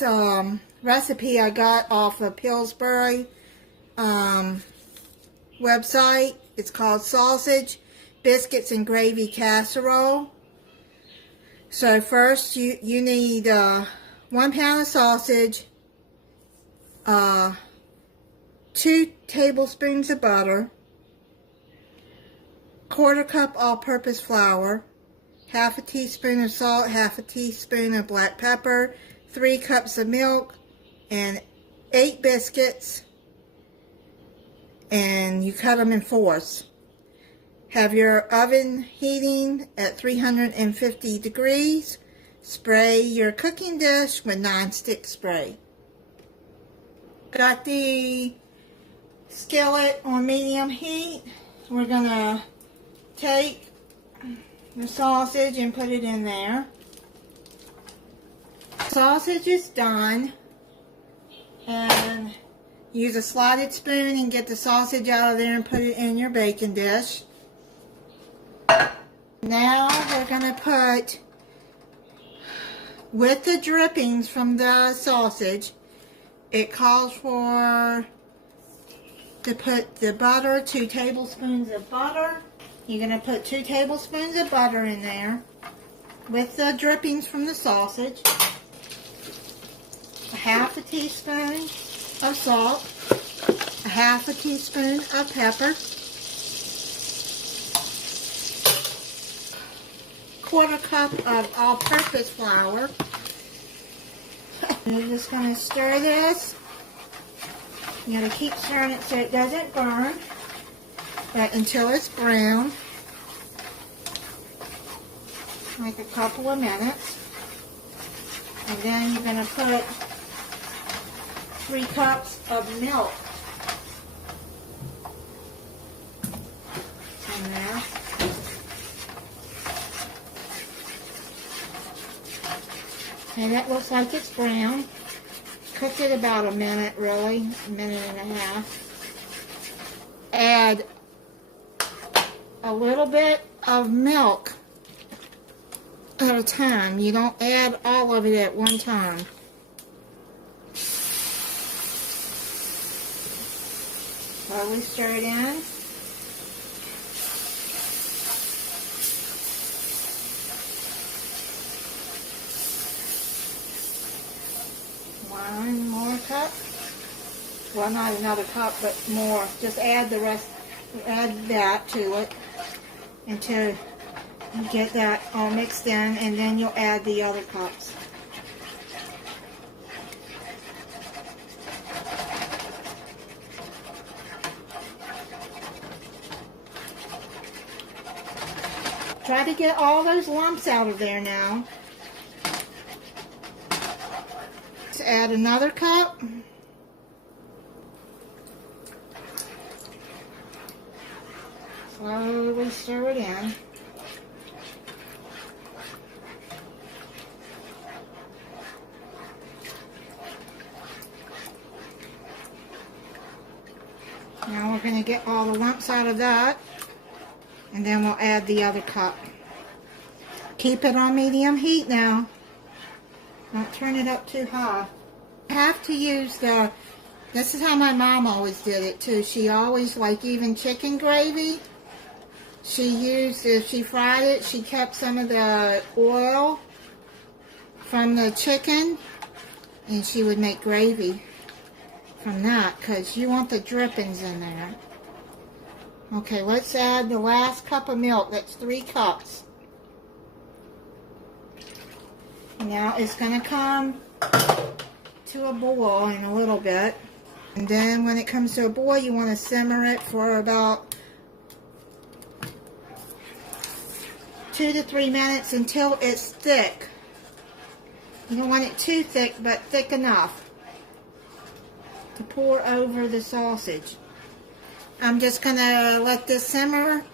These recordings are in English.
this recipe I got off of Pillsbury website. It's called Sausage, Biscuits, and Gravy Casserole. So first you need 1 pound of sausage, 2 tablespoons of butter, 1/4 cup all-purpose flour, 1/2 teaspoon of salt, 1/2 teaspoon of black pepper, 3 cups of milk, and 8 biscuits, and you cut them in fourths. Have your oven heating at 350 degrees. Spray your cooking dish with non-stick spray. Got the skillet on medium heat. We're going to take the sausage and put it in there. Sausage is done. And use a slotted spoon and get the sausage out of there and put it in your baking dish. Now we're going to put, with the drippings from the sausage, it calls for to put the butter, 2 tablespoons of butter. You're going to put 2 tablespoons of butter in there with the drippings from the sausage. 1/2 teaspoon of salt, 1/2 teaspoon of pepper, 1/4 cup of all-purpose flour. You're just going to stir this. You got to keep stirring it so it doesn't burn, but until it's brown, like a couple of minutes. And then you're going to put 3 cups of milk in there. And that looks like it's brown. Cook it about a minute, really, a minute and a half. Add a little bit of milk at a time. You don't add all of it at one time. Slowly stir it in. One more cup. Well, not another cup, but more. Just add the rest, add that to it until you get that all mixed in, and then you'll add the other cups. Try to get all those lumps out of there now. Let's add another cup. Slowly stir it in. Now we're going to get all the lumps out of that, and then we'll add the other cup. Keep it on medium heat now. Don't turn it up too high. You have to use the, this is how my mom always did it too. She always, like even chicken gravy, she used, if she fried it, she kept some of the oil from the chicken, and she would make gravy from that, because you want the drippings in there. Okay, let's add the last cup of milk. That's 3 cups. Now it's going to come to a boil in a little bit. And then when it comes to a boil, you want to simmer it for about 2 to 3 minutes until it's thick. You don't want it too thick, but thick enough to pour over the sausage. I'm just going to let this simmer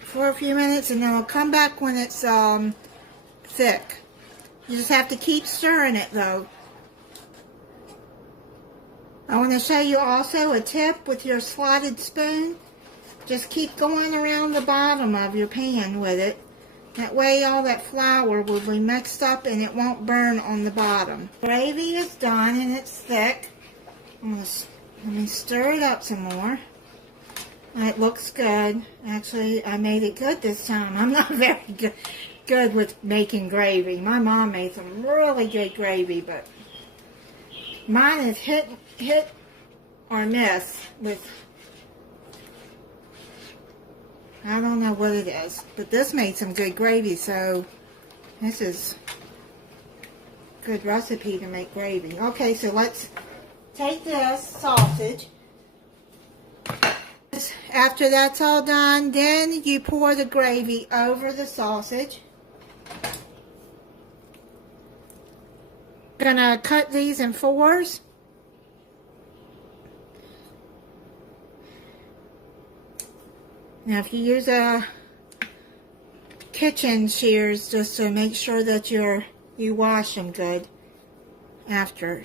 for a few minutes, and then I'll come back when it's thick. You just have to keep stirring it though. I want to show you also a tip with your slotted spoon. Just keep going around the bottom of your pan with it That way all that flour will be mixed up and it won't burn on the bottom. Gravy is done and it's thick. Let me stir it up some more. It looks good. Actually, I made it good this time. I'm not very good with making gravy. My mom made some really good gravy, but mine is hit or miss with, I don't know what it is, but this made some good gravy, so this is a good recipe to make gravy. Okay, so let's take this sausage. After that's all done, then you pour the gravy over the sausage. Gonna cut these in 4s. Now if you use a kitchen shears, just to make sure that you wash them good after.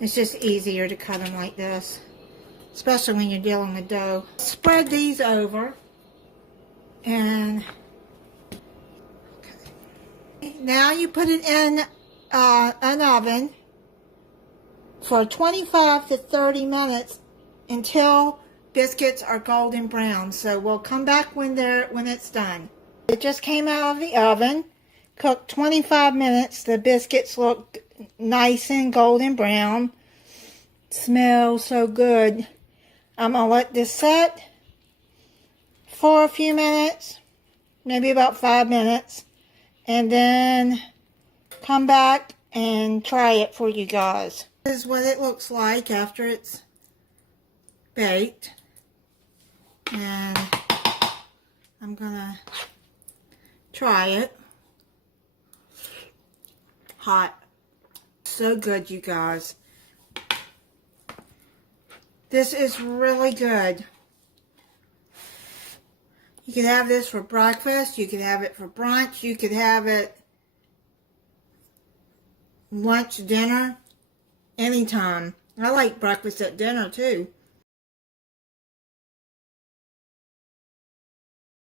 It's just easier to cut them like this, especially when you're dealing with dough. Spread these over, and now you put it in an oven for 25 to 30 minutes until biscuits are golden brown. So we'll come back when it's done. It just came out of the oven, cooked 25 minutes. The biscuits look nice and golden brown. Smells so good. I'm gonna let this set for a few minutes, maybe about 5 minutes, and then come back and try it for you guys. This is what it looks like after it's baked, and I'm gonna try it. Hot. So good, you guys. This is really good. You could have this for breakfast, you could have it for brunch, you could have it lunch, dinner, anytime. I like breakfast at dinner too.